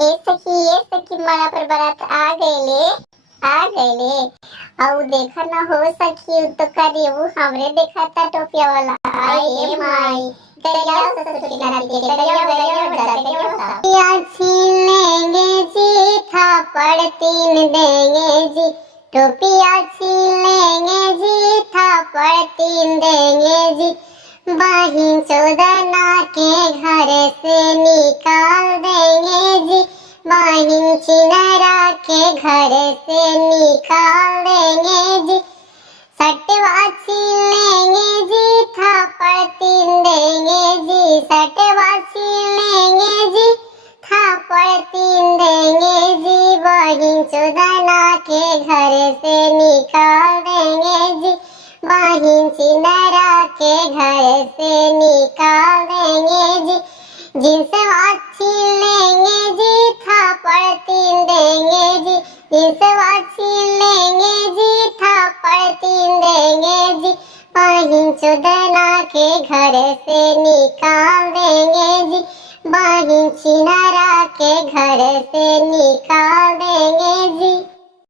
ए सखी माला पर बारात आ गईले। और देखा ना हो सखी तो करियो हमरे देखा था टोपिया वाला। आई माई करिया ससुरी नाती करिया जाते या छीन लेंगे जी थापड़ तीन देंगे जी। टोपिया छीन लेंगे जी थापड़ तीन देंगे जी। बहिन चौदना के घर से निकाल देंगे जी। बहिन चिनरा के घर से निकाल देंगे जी। सटवा छीन लेंगे जी थापड़ तीन देंगे जी। सटवा छीन लेंगे जी थापड़ तीन देंगे जी। बहिन चौदना के घर से निकाल देंगे जी। बहिन चिनरा के घर से निकाल देंगे जी। जिनसे बात छीन लेंगे जी थापड़ तीन देंगे जी। जिनसे बात छीन लेंगे जी थापड़ तीन देंगे जी। बहिन चौदना के घर से निकाल देंगे जी। बहिन चिनरा के घर से निकाल देंगे जी।